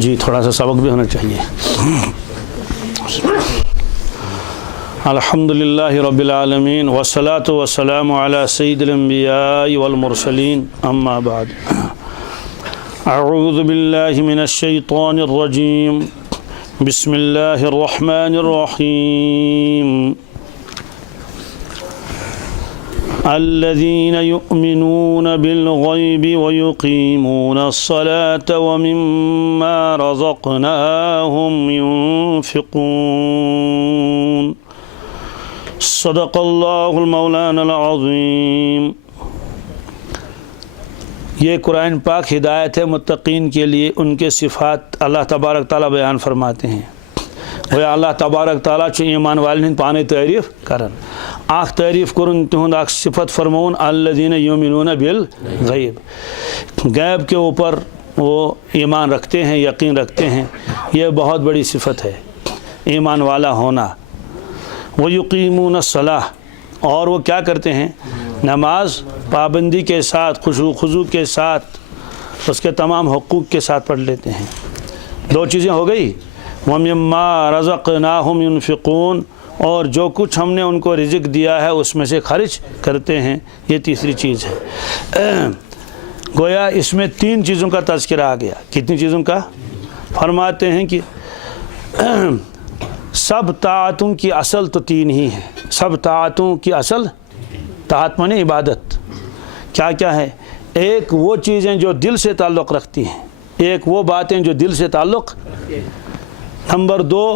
جی تھوڑا سا سبق بھی ہونا چاہیے. الحمدللہ رب العالمین والصلاة والسلام علی سید الانبیاء والمرسلین اما بعد. اعوذ باللہ من الشیطان الرجیم. بسم اللہ الرحمن الرحیم. الذين يؤمنون بالغيب ويقيمون الصلاة ومما رزقناهم ينفقون. صدق الله المولانا العظيم. یہ قرآن پاک ہدایت ہے متقین کے لیے. ان کے صفات اللہ تبارک تعالیٰ بیان فرماتے ہیں. وہ اللہ تبارک تعالیٰ چھ ایمان والن پانے تعریف کرن. آخ تعریف کرن تہند آخ صفت فرمون الذین یؤمنون بالغیب. غیب کے اوپر وہ ایمان رکھتے ہیں، یقین رکھتے ہیں. یہ بہت بڑی صفت ہے ایمان والا ہونا. وَيُقِيمُونَ الصَّلَاةَ. اور وہ کیا کرتے ہیں؟ نماز پابندی کے ساتھ، خضوع کے ساتھ، اس کے تمام حقوق کے ساتھ پڑھ لیتے ہیں. دو چیزیں ہو گئی. وَمِمَّا رَزَقْنَاهُمْ يُنْفِقُونَ. اور جو کچھ ہم نے ان کو رزق دیا ہے اس میں سے خرچ کرتے ہیں. یہ تیسری چیز ہے. گویا اس میں تین چیزوں کا تذکرہ آ گیا. کتنی چیزوں کا؟ فرماتے ہیں کہ سب طاعتوں کی اصل تو تین ہی ہیں. سب طاعتوں کی اصل، طاعت مانے عبادت. کیا کیا ہے؟ ایک وہ چیزیں جو دل سے تعلق رکھتی ہیں، ایک وہ باتیں جو دل سے تعلق. نمبر دو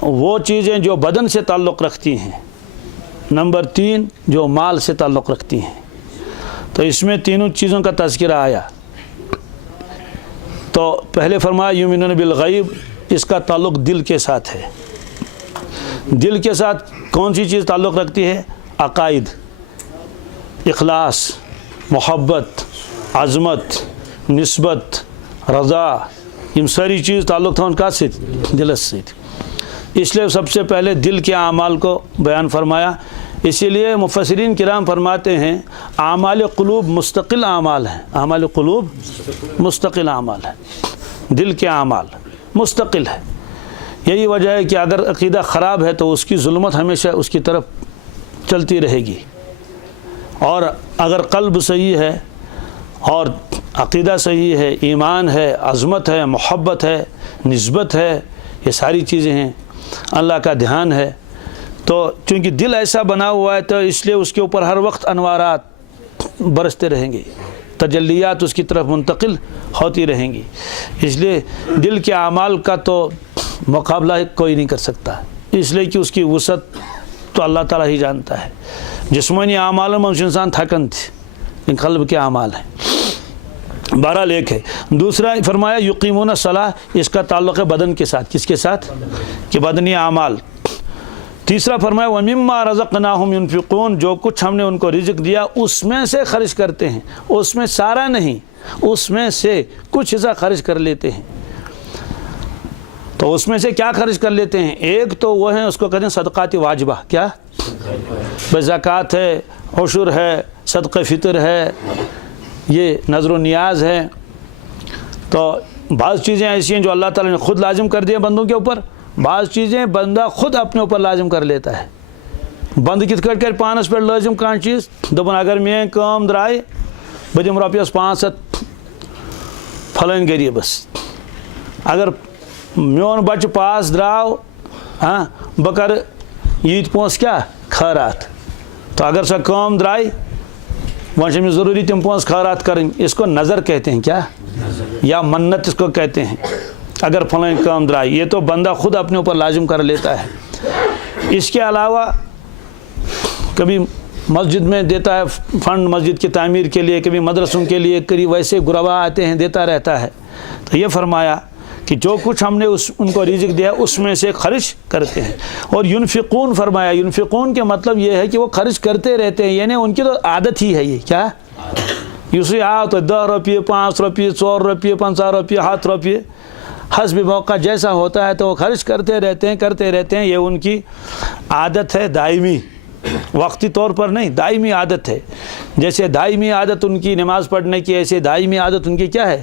وہ چیزیں جو بدن سے تعلق رکھتی ہیں. نمبر تین جو مال سے تعلق رکھتی ہیں. تو اس میں تینوں چیزوں کا تذکرہ آیا. تو پہلے فرمایا یؤمنون بالغیب. اس کا تعلق دل کے ساتھ ہے. دل کے ساتھ کون سی چیز تعلق رکھتی ہے؟ عقائد، اخلاص، محبت، عظمت، نسبت، رضا. یہ ساری چیز تعلق تھا ان کا سے دل سے. اس لیے سب سے پہلے دل کے اعمال کو بیان فرمایا. اسی لیے مفسرین کرام فرماتے ہیں اعمال قلوب مستقل اعمال ہیں. اعمال قلوب مستقل اعمال ہیں. دل کے اعمال مستقل ہے. یہی وجہ ہے کہ اگر عقیدہ خراب ہے تو اس کی ظلمت ہمیشہ اس کی طرف چلتی رہے گی. اور اگر قلب صحیح ہے اور عقیدہ صحیح ہے، ایمان ہے، عظمت ہے، محبت ہے، نسبت ہے، یہ ساری چیزیں ہیں، اللہ کا دھیان ہے، تو چونکہ دل ایسا بنا ہوا ہے تو اس لیے اس کے اوپر ہر وقت انوارات برستے رہیں گے، تجلیات اس کی طرف منتقل ہوتی رہیں گی. اس لیے دل کے اعمال کا تو مقابلہ کوئی نہیں کر سکتا، اس لیے کہ اس کی وسعت تو اللہ تعالیٰ ہی جانتا ہے. جسمانی اعمال میں انسان تھکن تھے، ان قلب کے اعمال ہیں. بہرحال ایک ہے. دوسرا فرمایا یقیمون الصلاۃ. اس کا تعلق ہے بدن کے ساتھ. کس کے ساتھ؟ کہ بدنی اعمال. تیسرا فرمایا وَمِمَّا رَزَقْنَاهُمْ يُنْفِقُونَ. جو کچھ ہم نے ان کو رزق دیا اس میں سے خرچ کرتے ہیں. اس میں سارا نہیں، اس میں سے کچھ حصہ خرچ کر لیتے ہیں. تو اس میں سے کیا خرچ کر لیتے ہیں؟ ایک تو وہ ہیں، اس کو کہتے ہیں صدقات واجبہ. کیا؟ زکوٰۃ ہے، عشر ہے، صدقہ فطر ہے، یہ نظر و نیاز ہے. تو بعض چیزیں ایسی ہیں جو اللہ تعالیٰ نے خود لازم کر دیا بندوں کے اوپر. بعض چیزیں بندہ خود اپنے اوپر لازم کر لیتا ہے. بند کت کٹ کر پانس پہ لازم کان چیز دپن اگر میری کام درائے بہ دم رۄپیس 500 فلٲنۍ غریبس. اگر میون بچہ پاس دراو بہ کر ییت پونس کیا خیرات. تو اگر سا کام درائے وہاں سے ضروری تم پونس خیرات کریں. اس کو نظر کہتے ہیں. کیا؟ یا منت اس کو کہتے ہیں. اگر فلاں کام درائی، یہ تو بندہ خود اپنے اوپر لازم کر لیتا ہے. اس کے علاوہ کبھی مسجد میں دیتا ہے فنڈ مسجد کی تعمیر کے لیے، کبھی مدرسوں کے لیے، کبھی ویسے غربا آتے ہیں دیتا رہتا ہے. تو یہ فرمایا کہ جو کچھ ہم نے ان کو رزق دیا اس میں سے خرچ کرتے ہیں. اور ینفقون فرمایا. ینفقون کے مطلب یہ ہے کہ وہ خرچ کرتے رہتے ہیں، یعنی ان کی تو عادت ہی ہے. یہ کیا؟ یوسے آؤ تو 10 روپیے 5 روپیے 4 روپیے 50 روپیے 7 روپیے حسب موقع جیسا ہوتا ہے تو وہ خرچ کرتے رہتے ہیں. یہ ان کی عادت ہے دائمی، وقتی طور پر نہیں، دائمی عادت ہے. جیسے دائمی عادت ان کی نماز پڑھنے کی، ایسے دائمی عادت ان کی کیا ہے؟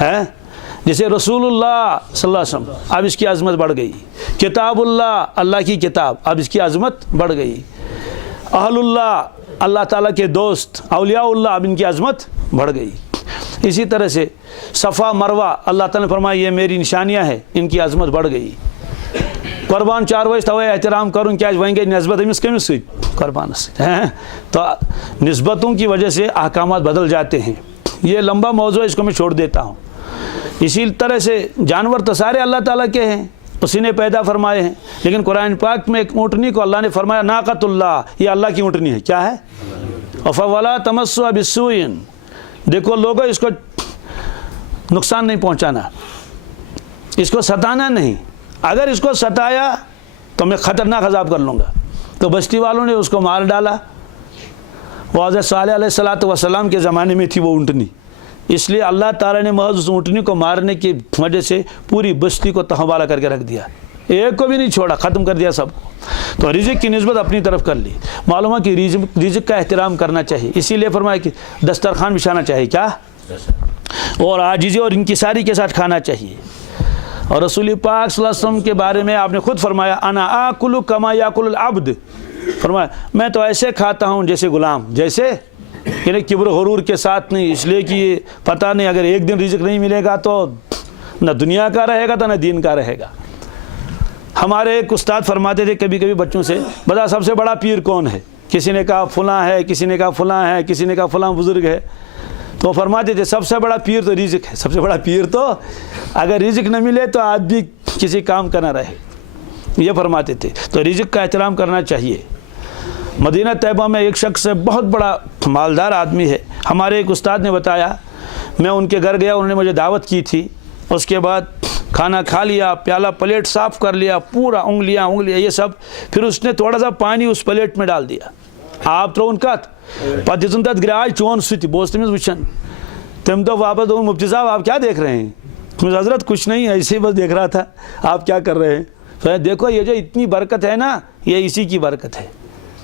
ہے. جیسے رسول اللہ صلی اللہ علیہ وسلم، اب اس کی عظمت بڑھ گئی. کتاب اللہ، اللہ کی کتاب، اب اس کی عظمت بڑھ گئی. اہل اللہ، اللہ تعالیٰ کے دوست، اولیاء اللہ، اب ان کی عظمت بڑھ گئی. اسی طرح سے صفا مروہ، اللہ تعالیٰ نے فرمایا یہ میری نشانیاں ہیں، ان کی عظمت بڑھ گئی. قربان چاروس توے احترام کروں کیا وہیں گے نسبت امس کمس ست قربانس. تو نسبتوں کی وجہ سے احکامات بدل جاتے ہیں. یہ لمبا موضوع ہے، اس کو میں چھوڑ دیتا ہوں. اسی طرح سے جانور تو سارے اللہ تعالیٰ کے ہیں، اسی نے پیدا فرمائے ہیں. لیکن قرآن پاک میں ایک اونٹنی کو اللہ نے فرمایا ناقۃ اللہ، یہ اللہ کی اونٹنی ہے. کیا ہے؟ فَوَلَا تَمَسُّوهَا بِالسُّوءِ، دیکھو لوگوں اس کو نقصان نہیں پہنچانا، اس کو ستانا نہیں. اگر اس کو ستایا تو میں خطرناک عذاب کر لوں گا. تو بستی والوں نے اس کو مار ڈالا. وہ حضرت صالح علیہ السلام کے زمانے میں تھی وہ اونٹنی، اس لیے اللہ تعالیٰ نے محض اس اونٹنی کو مارنے کی وجہ سے پوری بستی کو تہوالہ کر کے رکھ دیا، ایک کو بھی نہیں چھوڑا، ختم کر دیا سب کو. تو رزق کی نسبت اپنی طرف کر لی. معلوم ہے کہ رزق کا احترام کرنا چاہیے، اسی لیے فرمایا کہ دسترخوان بچھانا چاہیے، کیا، اور عاجزی اور انکساری کے ساتھ کھانا چاہیے. اور رسول پاک صلی اللہ علیہ وسلم کے بارے میں آپ نے خود فرمایا انا آکل کما یاکل العبد، فرمایا میں تو ایسے کھاتا ہوں جیسے غلام، جیسے، یعنی کبر غرور کے ساتھ نہیں. اس لیے کہ پتہ نہیں اگر ایک دن رزق نہیں ملے گا تو نہ دنیا کا رہے گا تو نہ دین کا رہے گا. ہمارے ایک استاد فرماتے تھے کبھی کبھی بچوں سے، بتا سب سے بڑا پیر کون ہے؟ کسی نے کہا فلاں ہے، کسی نے کہا فلاں ہے، کسی نے کہا فلاں بزرگ ہے. تو فرماتے تھے سب سے بڑا پیر تو رزق ہے. سب سے بڑا پیر تو اگر رزق نہ ملے تو آدمی کسی کام کا نہ رہے، یہ فرماتے تھے. تو رزق کا احترام کرنا چاہیے. مدینہ طیبہ میں ایک شخص بہت بڑا مالدار آدمی ہے. ہمارے ایک استاد نے بتایا، میں ان کے گھر گیا، انہوں نے مجھے دعوت کی تھی. اس کے بعد کھانا کھا لیا، پیالہ پلیٹ صاف کر لیا، پورا انگلیاں یہ سب، پھر اس نے تھوڑا سا پانی اس پلیٹ میں ڈال دیا. آپ ترون کت پتہ دن تک گراج چون ست بوس تمس وچن. تم تو واپس دوں مفتی صاحب آپ کیا دیکھ رہے ہیں؟ حضرت کچھ نہیں، ایسے ہی بس دیکھ رہا تھا، آپ کیا کر رہے ہیں؟ دیکھو یہ جو اتنی برکت ہے نا، یہ اسی کی برکت ہے.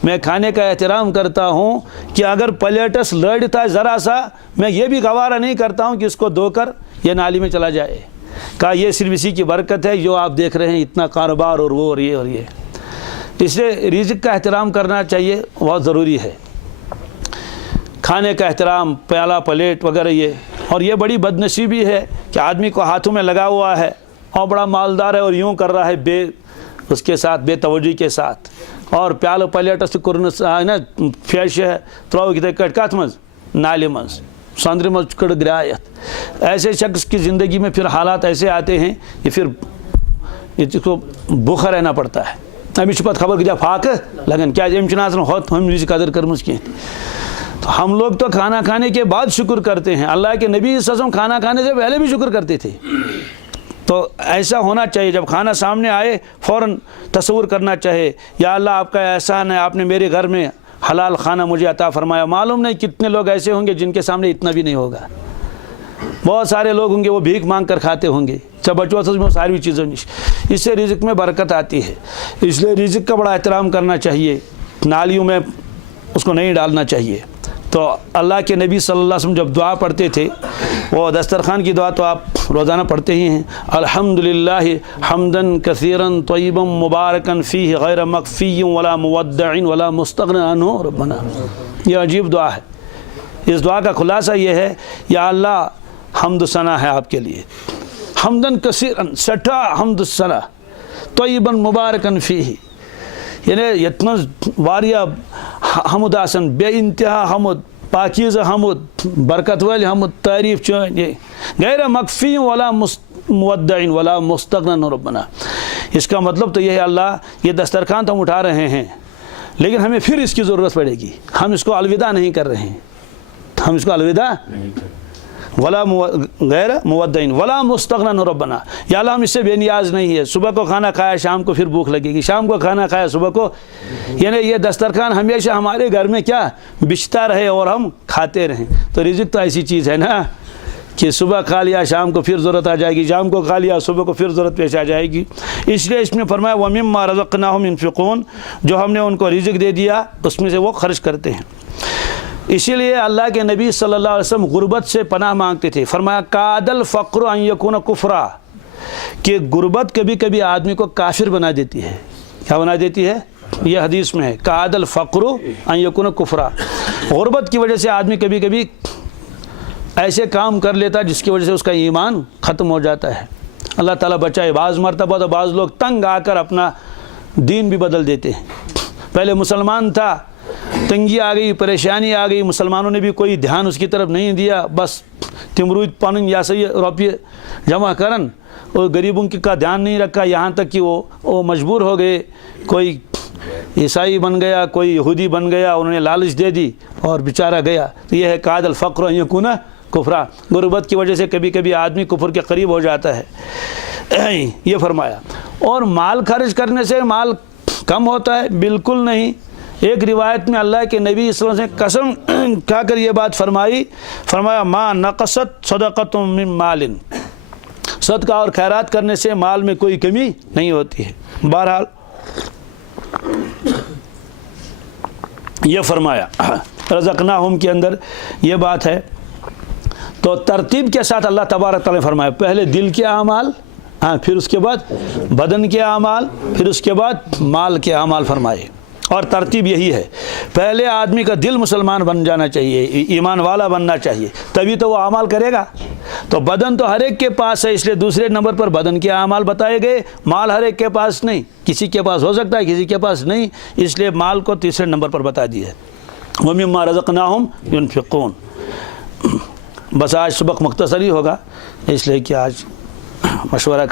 میں کھانے کا احترام کرتا ہوں کہ اگر پلیٹس لڑتا ہے ذرا سا، میں یہ بھی گوارہ نہیں کرتا ہوں کہ اس کو دھو کر یہ نالی میں چلا جائے. کہا یہ صرف اسی کی برکت ہے جو آپ دیکھ رہے ہیں، اتنا کاروبار اور وہ اور یہ اور یہ. اس لیے رزق کا احترام کرنا چاہیے، بہت ضروری ہے. کھانے کا احترام، پیالہ پلیٹ وغیرہ یہ. اور یہ بڑی بدنصیبی ہے کہ آدمی کو ہاتھوں میں لگا ہوا ہے اور بڑا مالدار ہے اور یوں کر رہا ہے اس کے ساتھ بے توجہی کے ساتھ. اور پیالہ پلیٹ کرنس نا فیش ہے ترو کتنے کٹ کت مز نالے مز سندر مز کڑ گرایت. ایسے شخص کی زندگی میں پھر حالات ایسے آتے ہیں کہ پھر اس کو بھوکا رہنا پڑتا ہے. امس پتہ خبر کیا پھاک لگن کیا ہوت ہم رزق قدر کرمز کی. تو ہم لوگ تو کھانا کھانے کے بعد شکر کرتے ہیں. اللہ کے نبی صلی اللہ علیہ وسلم کھانا کھانے سے پہلے بھی شکر کرتے تھے. تو ایسا ہونا چاہیے، جب کھانا سامنے آئے فوراً تصور کرنا چاہیے، یا اللہ آپ کا احسان ہے، آپ نے میرے گھر میں حلال کھانا مجھے عطا فرمایا. معلوم نہیں کتنے لوگ ایسے ہوں گے جن کے سامنے اتنا بھی نہیں ہوگا. بہت سارے لوگ ہوں گے وہ بھیک مانگ کر کھاتے ہوں گے، جب بچوں سے ساری چیزوں اس سے رزق میں برکت آتی ہے. اس لیے رزق کا بڑا احترام کرنا چاہیے، نالیوں میں اس کو نہیں ڈالنا چاہیے. تو اللہ کے نبی صلی اللہ علیہ وسلم جب دعا پڑھتے تھے، وہ دسترخوان کی دعا تو آپ روزانہ پڑھتے ہی ہیں، الحمدللہ حمدن کثیرن طیبا مبارکن فیہ غیر مکفی ولا مودع ولا مستغن عنہ ربنا. یہ عجیب دعا ہے. اس دعا کا خلاصہ یہ ہے، یا اللہ حمد و ثنا ہے آپ کے لیے، حمدن کثیرن سٹھا حمد و ثنا، طیبا مبارکن فیہ، یعنی اتنا واریاہ حمد آسن، بے انتہا حمد، پاکیزہ حمد، برکت والی حمد، تعریف چون غیر مکفی ولا مودع ولا مستغن ربنا. اس کا مطلب تو یہ ہے اللہ یہ دسترخوان تو ہم اٹھا رہے ہیں لیکن ہمیں پھر اس کی ضرورت پڑے گی، ہم اس کو الوداع نہیں کر رہے ہیں، ہم اس کو الوداع ولا غیر مودع ولا مستغن ربنا. یا اللہ ہم اس سے بے نیاز نہیں ہے. صبح کو کھانا کھایا شام کو پھر بھوک لگے گی، شام کو کھانا کھایا صبح کو، یعنی یہ دسترخوان ہمیشہ ہمارے گھر میں کیا بچھتا رہے اور ہم کھاتے رہیں. تو رزق تو ایسی چیز ہے نا کہ صبح کھا لیا شام کو پھر ضرورت آ جائے گی، شام کو کھا لیا صبح کو پھر ضرورت پیش آ جائے گی. اس لیے اس میں فرمایا وَمِمَّا رَزَقْنَاهُمْ يُنْفِقُونَ، جو ہم نے ان کو رزق دے دیا اس میں سے وہ خرچ کرتے ہیں. اسی لیے اللہ کے نبی صلی اللہ علیہ وسلم غربت سے پناہ مانگتے تھے. فرمایا کاد الفقر ان یکون کفرا، کہ غربت کبھی کبھی آدمی کو کافر بنا دیتی ہے. کیا بنا دیتی ہے؟ یہ حدیث میں ہے کاد الفقر ان یکون کفرا. غربت کی وجہ سے آدمی کبھی کبھی ایسے کام کر لیتا ہے جس کی وجہ سے اس کا ایمان ختم ہو جاتا ہے. اللہ تعالیٰ بچائے. بعض مرتبہ تو بعض لوگ تنگ آ کر اپنا دین بھی بدل دیتے ہیں. پہلے مسلمان تھا، تنگی آ گئی، پریشانی آ گئی، مسلمانوں نے بھی کوئی دھیان اس کی طرف نہیں دیا، بس تمروید پن یا صحیح روپیے جمع کرن اور غریبوں کا دھیان نہیں رکھا، یہاں تک کہ وہ مجبور ہو گئے. کوئی عیسائی بن گیا، کوئی یہودی بن گیا، انہوں نے لالچ دے دی اور بیچارہ گیا. تو یہ ہے کاد الفقر ان یکون کفرا. غربت کی وجہ سے کبھی کبھی آدمی کفر کے قریب ہو جاتا ہے. یہ فرمایا. اور مال خرچ کرنے سے مال کم ہوتا ہے؟ بالکل نہیں. ایک روایت میں اللہ کے نبی صلی اللہ علیہ وسلم نے قسم کھا کر یہ بات فرمایا ما نقصت صدقۃ من مال، صدقہ اور خیرات کرنے سے مال میں کوئی کمی نہیں ہوتی ہے. بہرحال یہ فرمایا رزقناہم کے اندر یہ بات ہے. تو ترتیب کے ساتھ اللہ تبارک تعالیٰ نے فرمایا پہلے دل کے اعمال، پھر اس کے بعد بدن کے اعمال، پھر اس کے بعد مال کے اعمال فرمائے. اور ترتیب یہی ہے، پہلے آدمی کا دل مسلمان بن جانا چاہیے، ایمان والا بننا چاہیے، تبھی تو وہ اعمال کرے گا. تو بدن تو ہر ایک کے پاس ہے، اس لیے دوسرے نمبر پر بدن کے اعمال بتائے گئے. مال ہر ایک کے پاس نہیں، کسی کے پاس ہو سکتا ہے، کسی کے پاس نہیں، اس لیے مال کو تیسرے نمبر پر بتا دیا. وَمِمَّا رَزَقْنَاهُمْ يُنْفِقُونَ. بس آج سبق مختصر ہی ہوگا، اس لیے کہ آج مشورہ کر